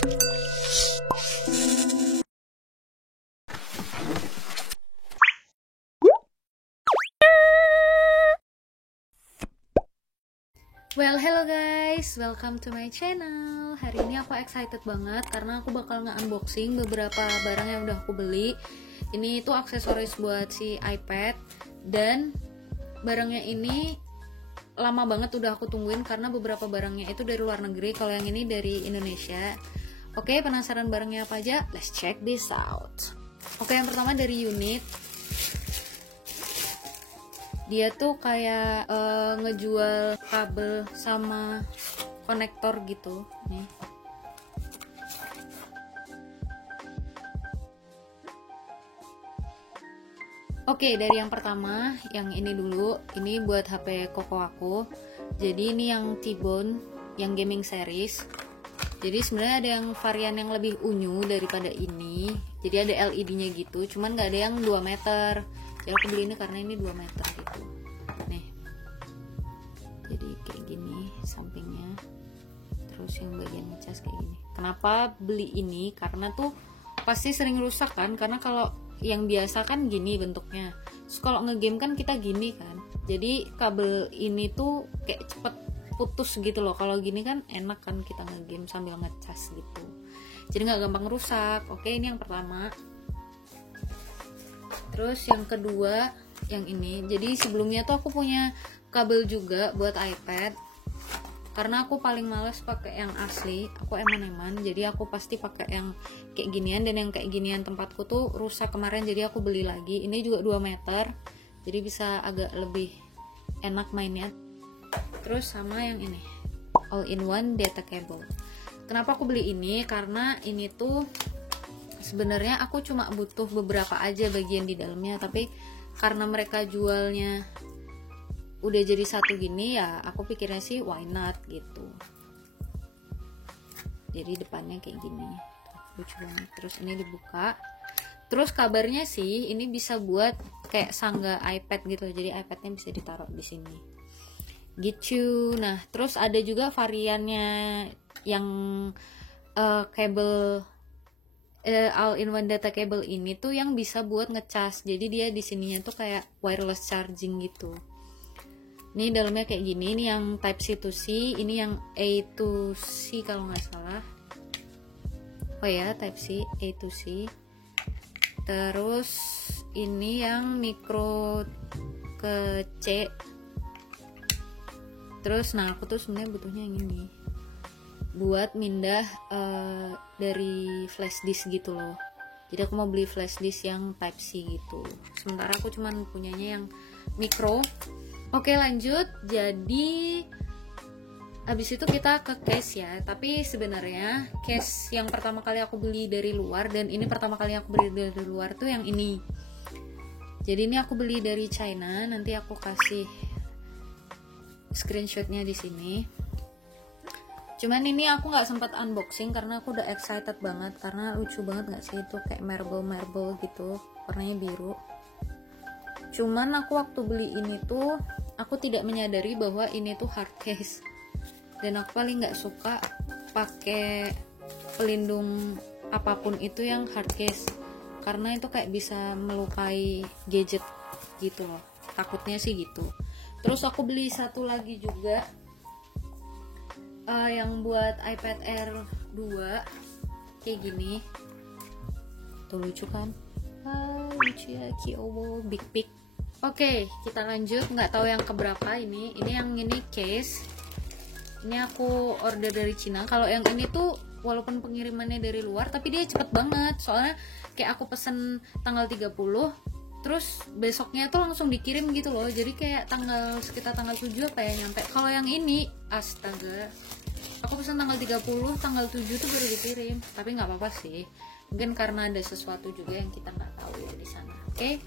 Well, hello guys, welcome to my channel. Hari ini aku excited banget karena aku bakal nge-unboxing beberapa barang yang udah aku beli. Ini tuh aksesoris buat si iPad, dan barangnya ini lama banget udah aku tungguin karena beberapa barangnya itu dari luar negeri, kalau yang ini dari Indonesia. Oke, penasaran barangnya apa aja? Let's check this out. Oke, yang pertama dari Unit. Dia tuh kayak ngejual kabel sama konektor gitu nih. Oke, dari yang pertama, yang ini dulu. Ini buat HP Koko aku. Jadi ini yang T-Bone, yang gaming series. Jadi sebenarnya ada yang varian yang lebih unyu daripada ini. Jadi ada LED-nya gitu, cuman nggak ada yang 2 meter. Jadi aku beli ini karena ini 2 meter gitu. Nih. Jadi kayak gini sampingnya. Terus yang bagian ngecas kayak gini. Kenapa beli ini? Karena tuh pasti sering rusak kan, karena kalau yang biasa kan gini bentuknya. Terus kalau ngegame kan kita gini kan. Jadi kabel ini tuh kayak cepet putus gitu loh. Kalau gini kan enak kan kita ngegame sambil ngecas gitu. Jadi nggak gampang rusak. Oke, ini yang pertama. Terus yang kedua, yang ini. Jadi sebelumnya tuh aku punya kabel juga buat iPad. Karena aku paling males pakai yang asli, aku eman-eman. Jadi aku pasti pakai yang kayak ginian, dan yang kayak ginian tempatku tuh rusak kemarin, jadi aku beli lagi. Ini juga 2 meter. Jadi bisa agak lebih enak mainnya. Terus sama yang ini, all-in-one data cable. Kenapa aku beli ini? Karena ini tuh sebenarnya aku cuma butuh beberapa aja bagian di dalamnya, tapi karena mereka jualnya udah jadi satu gini, ya aku pikirnya sih why not gitu. Jadi depannya kayak gini, lucu banget. Terus ini dibuka. Terus kabarnya sih ini bisa buat kayak sanggah iPad gitu, jadi iPadnya bisa ditaruh di sini gitu. Nah, terus ada juga variannya yang kabel all-in-one data cable ini tuh yang bisa buat ngecas. Jadi dia di sininya tuh kayak wireless charging gitu. Ini dalamnya kayak gini. Ini yang Type C to C, ini yang A to C kalau nggak salah. Oh ya, Type C, A to C. Terus ini yang micro ke C. Terus nah aku tuh sebenarnya butuhnya yang ini buat mindah dari flash disk gitu loh. Jadi aku mau beli flash disk yang Type C gitu. Sementara aku cuman punyanya yang micro. Oke, lanjut. Jadi habis itu kita ke case ya. Tapi sebenarnya case yang pertama kali aku beli dari luar, dan ini pertama kali aku beli dari luar tuh yang ini. Jadi ini aku beli dari China. Nanti aku kasih screenshotnya di sini. Cuman ini aku nggak sempat unboxing karena aku udah excited banget, karena lucu banget nggak sih itu, kayak marble gitu, warnanya biru. Cuman aku waktu beli ini tuh aku tidak menyadari bahwa ini tuh hard case, dan aku paling nggak suka pakai pelindung apapun itu yang hard case, karena itu kayak bisa melukai gadget gitu loh, takutnya sih gitu. Terus aku beli satu lagi juga yang buat iPad Air 2 kayak gini tuh, lucu kan? Lucu ya, Kiobo Big Pic. Oke, kita lanjut. Nggak tahu yang keberapa ini yang ini case. Ini aku order dari Cina. Kalau yang ini tuh walaupun pengirimannya dari luar, tapi dia cepet banget. Soalnya kayak aku pesen tanggal 30, terus besoknya tuh langsung dikirim gitu loh. Jadi kayak sekitar tanggal 7 apa ya nyampe. Kalau yang ini, astaga, aku pesan tanggal 30, tanggal 7 tuh baru dikirim. Tapi nggak apa-apa sih, mungkin karena ada sesuatu juga yang kita nggak tahu ya di sana. Oke,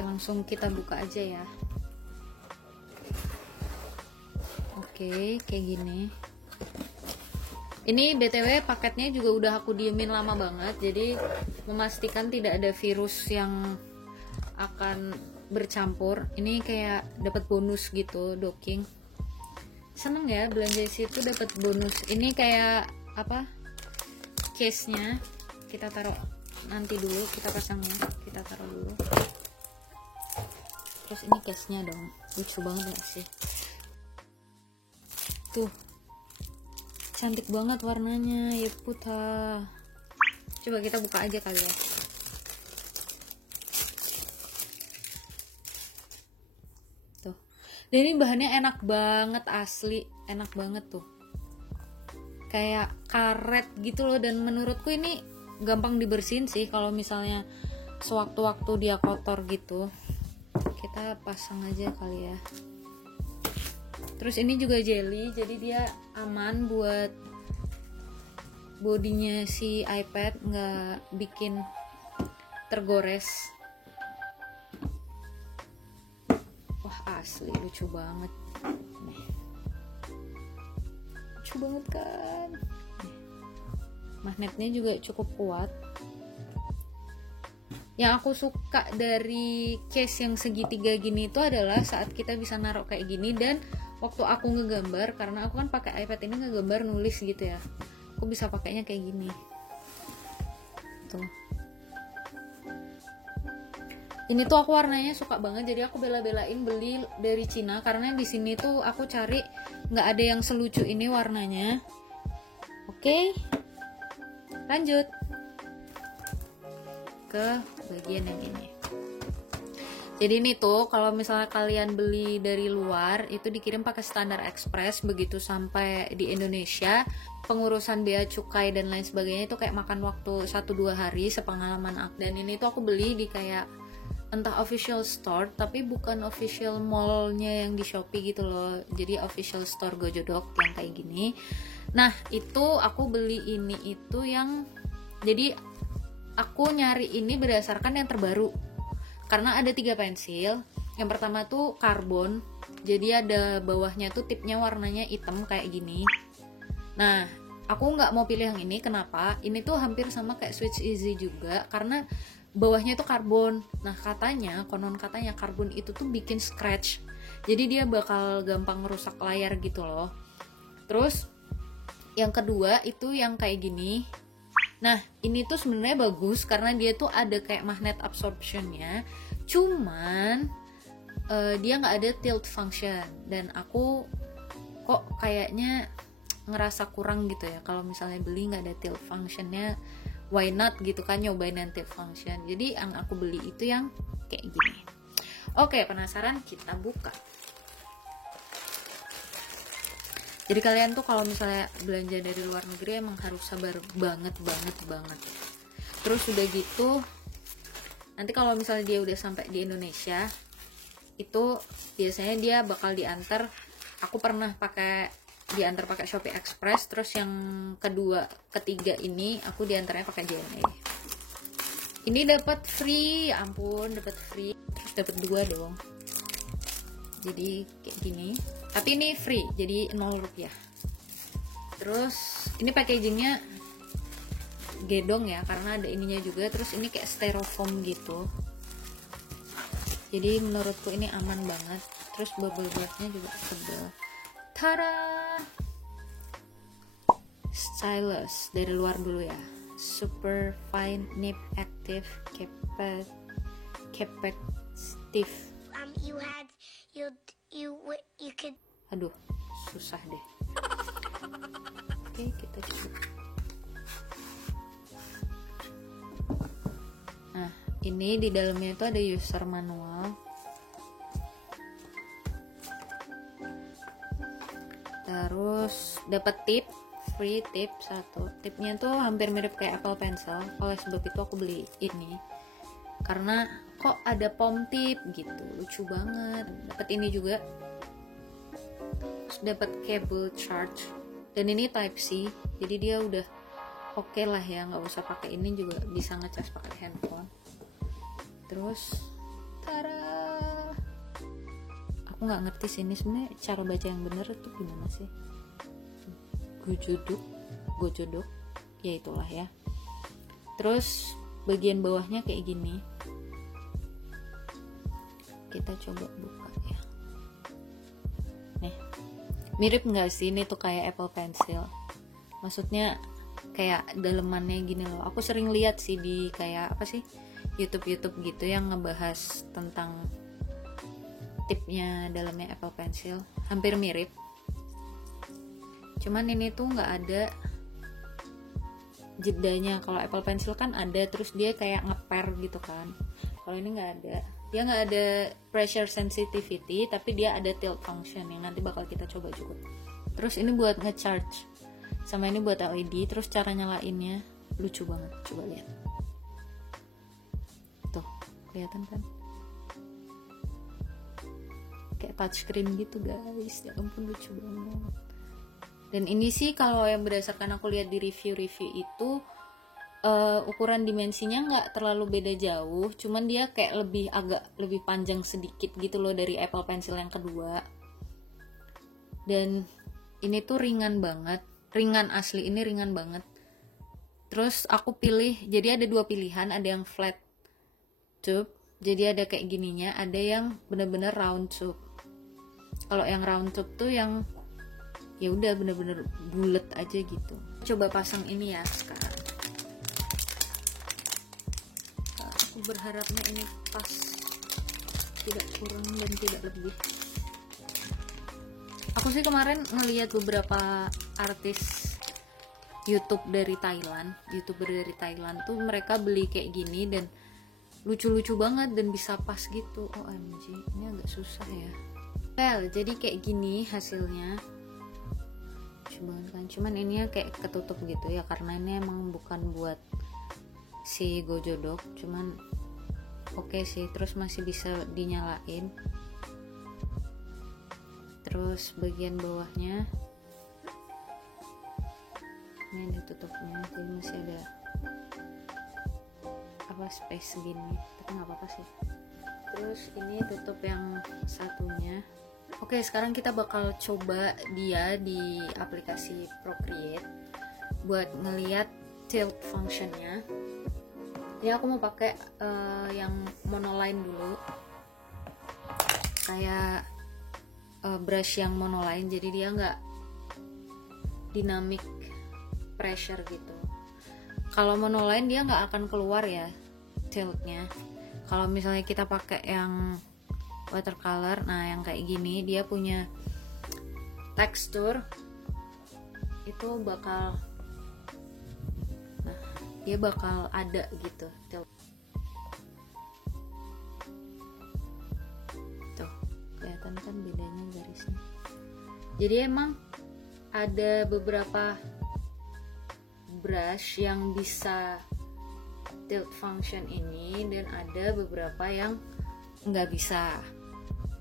langsung kita buka aja ya. Oke, kayak gini. Ini BTW paketnya juga udah aku diemin lama banget, jadi memastikan tidak ada virus yang akan bercampur. Ini kayak dapat bonus gitu, docking. Seneng ya belanja di situ dapat bonus. Ini kayak apa? case-nya kita taruh nanti dulu, kita pasangnya, kita taruh dulu. Terus ini case-nya dong, lucu banget gak sih? Tuh, cantik banget warnanya, ya puta. Coba kita buka aja kali ya. Tuh, dan ini bahannya enak banget, asli enak banget tuh, kayak karet gitu loh. Dan menurutku ini gampang dibersihin sih kalau misalnya sewaktu-waktu dia kotor gitu. Kita pasang aja kali ya. Terus ini juga jelly, jadi dia aman buat bodinya si iPad, nggak bikin tergores. Wah asli lucu banget, lucu banget kan. Magnetnya juga cukup kuat. Yang aku suka dari case yang segitiga gini itu adalah saat kita bisa naruh kayak gini, dan waktu aku ngegambar, karena aku kan pakai iPad ini ngegambar nulis gitu ya, aku bisa pakainya kayak gini tuh. Ini tuh aku warnanya suka banget, jadi aku bela-belain beli dari Cina, karena di sini tuh aku cari nggak ada yang selucu ini warnanya. Oke, lanjut ke bagian yang ini. Jadi ini tuh kalau misalnya kalian beli dari luar itu dikirim pakai standar express, begitu sampai di Indonesia pengurusan bea cukai dan lain sebagainya itu kayak makan waktu 1-2 hari sepengalaman aku. Dan ini tuh aku beli di kayak entah official store tapi bukan official mallnya yang di Shopee gitu loh, jadi official store Gojodok yang kayak gini. Nah itu aku beli ini itu yang, jadi aku nyari ini berdasarkan yang terbaru karena ada 3 pensil. Yang pertama tuh karbon, jadi ada bawahnya tuh tipnya warnanya hitam kayak gini. Nah aku nggak mau pilih yang ini, kenapa? Ini tuh hampir sama kayak Switch Easy juga karena bawahnya tuh karbon. Nah katanya, konon katanya karbon itu tuh bikin scratch, jadi dia bakal gampang merusak layar gitu loh. Terus yang kedua itu yang kayak gini. Nah ini tuh sebenarnya bagus karena dia tuh ada kayak magnet absorptionnya, cuman dia nggak ada tilt function, dan aku kok kayaknya ngerasa kurang gitu ya kalau misalnya beli nggak ada tilt functionnya. Why not gitu kan, nyobain yang tilt function. Jadi yang aku beli itu yang kayak gini. Oke, penasaran? Kita buka. Jadi kalian tuh kalau misalnya belanja dari luar negeri emang harus sabar banget. Terus udah gitu, nanti kalau misalnya dia udah sampai di Indonesia, itu biasanya dia bakal diantar. Aku pernah diantar pakai Shopee Express. Terus yang ketiga ini aku diantarnya pakai JNE. Ini dapat free, ya ampun, dapat free. Terus dapat 2 dong. Jadi kayak gini. Tapi ini free, jadi 0 rupiah. Terus ini packagingnya gedong ya, karena ada ininya juga. Terus ini kayak styrofoam gitu. Jadi menurutku ini aman banget. Terus bubble wrapnya juga tebal. Tada! Stylus dari luar dulu ya. Super fine nip active capacitive. You could. Aduh, susah deh. Oke, kita coba. Nah, ini di dalamnya itu ada user manual. Terus dapat tip, free tip 1. Tipnya tuh hampir mirip kayak Apple Pencil. Oleh sebab itu aku beli ini. Karena kok ada pom tip gitu, lucu banget. Dapat ini juga. Terus dapat cable charge. Dan ini Type C. Jadi dia udah oke lah ya, nggak usah pakai ini juga bisa ngecas pakai handphone. Terus tada, aku nggak ngerti sih ini sebenarnya cara baca yang bener tuh gimana sih. Gojodok ya itulah ya. Terus bagian bawahnya kayak gini, kita coba buka ya. Nih, mirip nggak sih ini tuh kayak Apple Pencil, maksudnya kayak dalemannya gini loh. Aku sering lihat sih di kayak apa sih, YouTube gitu yang ngebahas tentang tipnya dalamnya Apple Pencil, hampir mirip. Cuman ini tuh nggak ada jedanya. Kalau Apple Pencil kan ada, terus dia kayak ngeper gitu kan. Kalau ini nggak ada. Dia nggak ada pressure sensitivity, tapi dia ada tilt function yang nanti bakal kita coba juga. Terus ini buat ngecharge, sama ini buat LED. Terus cara nyalainnya lucu banget, coba lihat. Tuh, kelihatan kan? Kayak touchscreen gitu guys, ya ampun lucu banget. Dan ini sih kalau yang berdasarkan aku lihat di review-review itu ukuran dimensinya nggak terlalu beda jauh, cuman dia kayak agak lebih panjang sedikit gitu loh dari Apple Pencil yang kedua. Dan ini tuh ringan banget, ringan asli, ini ringan banget. Terus aku pilih, jadi ada dua pilihan, ada yang flat tube, jadi ada kayak gininya, ada yang bener-bener round tube. Kalau yang round tube tuh yang ya udah bener-bener bulat aja gitu. Coba pasang ini ya sekarang. Aku berharapnya ini pas, tidak kurang dan tidak lebih. Aku sih kemarin ngelihat beberapa artis YouTuber dari Thailand tuh mereka beli kayak gini dan lucu-lucu banget dan bisa pas gitu. OMG, ini agak susah ya. Well, jadi kayak gini hasilnya. Kan, cuman ini kayak ketutup gitu ya, karena ini emang bukan buat si Gojodok, cuman oke sih. Terus masih bisa dinyalain. Terus bagian bawahnya ini ada tutupnya, jadi masih ada apa space segini, tapi nggak apa-apa sih. Terus ini tutup yang satunya. Oke, sekarang kita bakal coba dia di aplikasi Procreate buat ngeliat tilt functionnya. Ini aku mau pakai yang monoline dulu, kayak brush yang monoline, jadi dia nggak dynamic pressure gitu. Kalau monoline dia nggak akan keluar ya tiltnya. Kalau misalnya kita pakai yang watercolor, nah yang kayak gini dia punya tekstur itu bakal, nah dia bakal ada gitu tilt. Tuh kelihatan kan bedanya garisnya. Jadi emang ada beberapa brush yang bisa tilt function ini dan ada beberapa yang nggak bisa.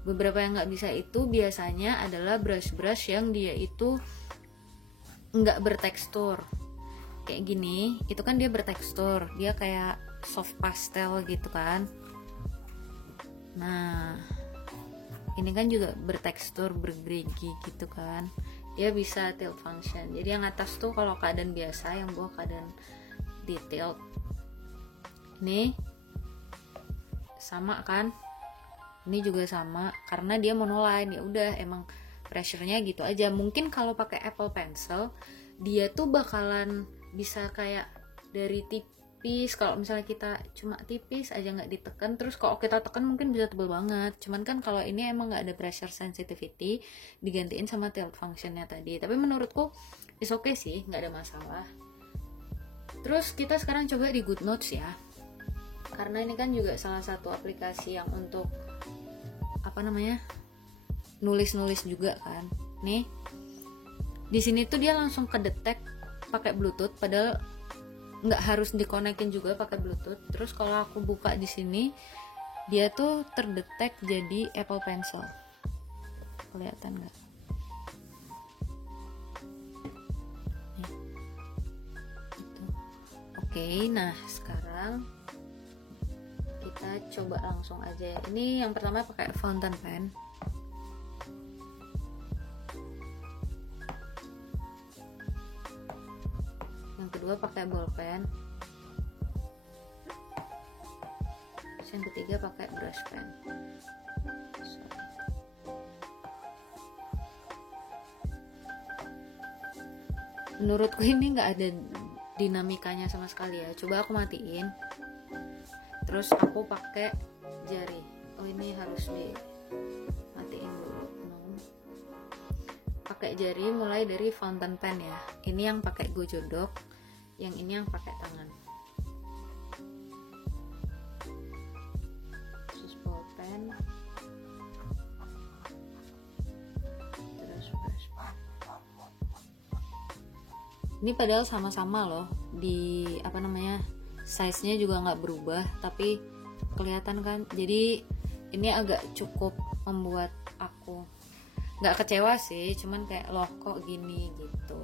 Beberapa yang nggak bisa itu biasanya adalah brush-brush yang dia itu nggak bertekstur kayak gini. Itu kan dia bertekstur, dia kayak soft pastel gitu kan. Nah ini kan juga bertekstur, bergerigi gitu kan, dia bisa tilt function. Jadi yang atas tuh kalau keadaan biasa, yang bawah keadaan di tilt. Ini sama kan, ini juga sama karena dia monoline. Ya udah emang pressure-nya gitu aja. Mungkin kalau pakai Apple Pencil dia tuh bakalan bisa kayak dari tipis, kalau misalnya kita cuma tipis aja nggak ditekan, terus kalau kita tekan mungkin bisa tebel banget. Cuman kan kalau ini emang nggak ada pressure sensitivity, digantiin sama tilt function-nya tadi. Tapi menurutku is okay sih, nggak ada masalah. Terus kita sekarang coba di GoodNotes ya, karena ini kan juga salah satu aplikasi yang untuk apa namanya, nulis-nulis juga kan. Nih di sini tuh dia langsung kedetek pakai Bluetooth, padahal nggak harus dikonekin juga pakai Bluetooth. Terus kalau aku buka di sini dia tuh terdetek jadi Apple Pencil. Kelihatan nggak? Nih. Gitu. Oke, nah sekarang kita coba langsung aja. Ini yang pertama pakai fountain pen. Yang kedua pakai ballpen. Yang ketiga pakai brush pen. Menurutku ini nggak ada dinamikanya sama sekali ya. Coba aku matiin, terus aku pakai jari. Oh, ini harus dimatiin dulu. Pakai jari mulai dari fountain pen ya. Ini yang pakai gojodok, yang ini yang pakai tangan. Terus ballpen, terus brush pen. Ini padahal sama-sama loh, di size-nya juga nggak berubah, tapi kelihatan kan. Jadi ini agak cukup membuat aku nggak kecewa sih, cuman kayak loh kok gini gitu.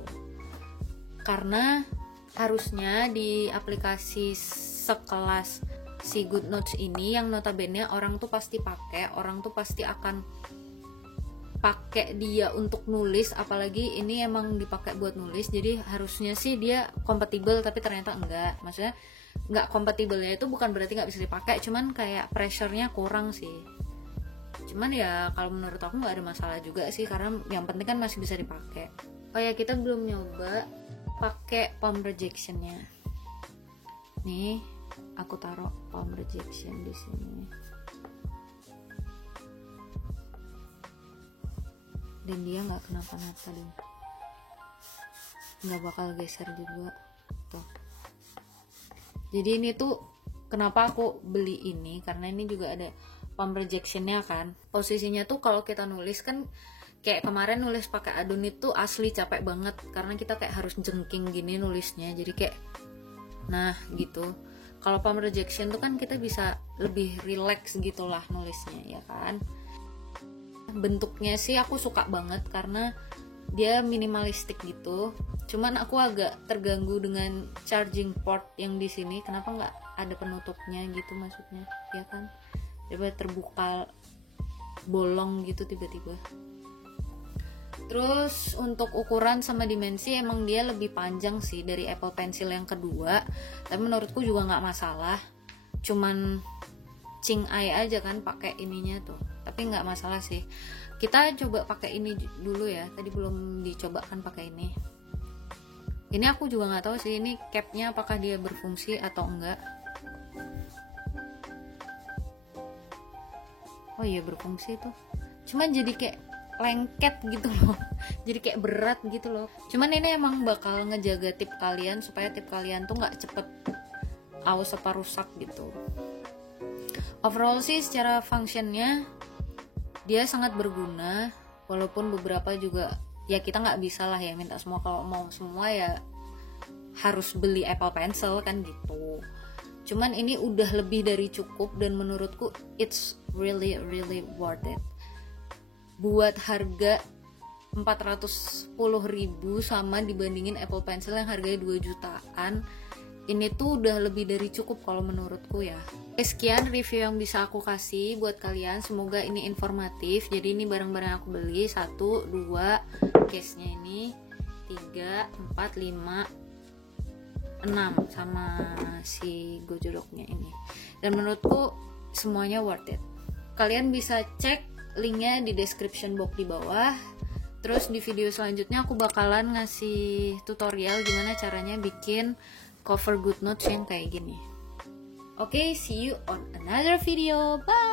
Karena harusnya di aplikasi sekelas si GoodNotes ini, yang notabene orang tuh pasti pakai, orang tuh pasti akan pakai dia untuk nulis, apalagi ini emang dipakai buat nulis, jadi harusnya sih dia kompatibel, tapi ternyata enggak. Maksudnya nggak kompatibel ya itu bukan berarti nggak bisa dipakai, cuman kayak pressure-nya kurang sih. Cuman ya kalau menurut aku nggak ada masalah juga sih, karena yang penting kan masih bisa dipakai. Oh ya, kita belum nyoba pakai palm rejection-nya. Nih, aku taruh palm rejection di sini. Dan dia nggak kenapa-napa deh, nggak bakal geser juga tuh. Jadi ini tuh kenapa aku beli ini, karena ini juga ada palm rejection-nya kan. Posisinya tuh kalau kita nulis kan kayak kemarin nulis pakai Adun itu asli capek banget, karena kita kayak harus jengking gini nulisnya, jadi kayak nah gitu. Kalau palm rejection tuh kan kita bisa lebih relax gitulah nulisnya ya kan. Bentuknya sih aku suka banget karena dia minimalistik gitu. Cuman aku agak terganggu dengan charging port yang di sini. Kenapa nggak ada penutupnya gitu, maksudnya ya kan? Coba terbuka bolong gitu tiba-tiba. Terus untuk ukuran sama dimensi emang dia lebih panjang sih dari Apple Pencil yang kedua. Tapi menurutku juga nggak masalah. Cuman cing ai aja kan pakai ininya tuh. Tapi nggak masalah sih. Kita coba pakai ini dulu ya. Tadi belum dicoba kan pakai ini. Ini aku juga nggak tahu sih ini capnya apakah dia berfungsi atau enggak. Oh iya berfungsi tuh. Cuman jadi kayak lengket gitu loh. Jadi kayak berat gitu loh. Cuman ini emang bakal ngejaga tip kalian supaya tip kalian tuh nggak cepet aus apa rusak gitu. Overall sih secara functionnya dia sangat berguna, walaupun beberapa juga ya kita nggak bisa lah ya minta semua. Kalau mau semua ya harus beli Apple Pencil kan gitu. Cuman ini udah lebih dari cukup dan menurutku it's really worth it. Buat harga 410.000 sama dibandingin Apple Pencil yang harganya 2 jutaan, ini tuh udah lebih dari cukup kalau menurutku ya. Sekian review yang bisa aku kasih buat kalian, semoga ini informatif. Jadi ini barang-barang yang aku beli, 1, 2, case-nya ini 3, 4, 5, 6 sama si gojoloknya ini. Dan menurutku semuanya worth it. Kalian bisa cek linknya di description box di bawah. Terus di video selanjutnya aku bakalan ngasih tutorial gimana caranya bikin cover GoodNotes yang kayak gini. Oke, see you on another video. Bye!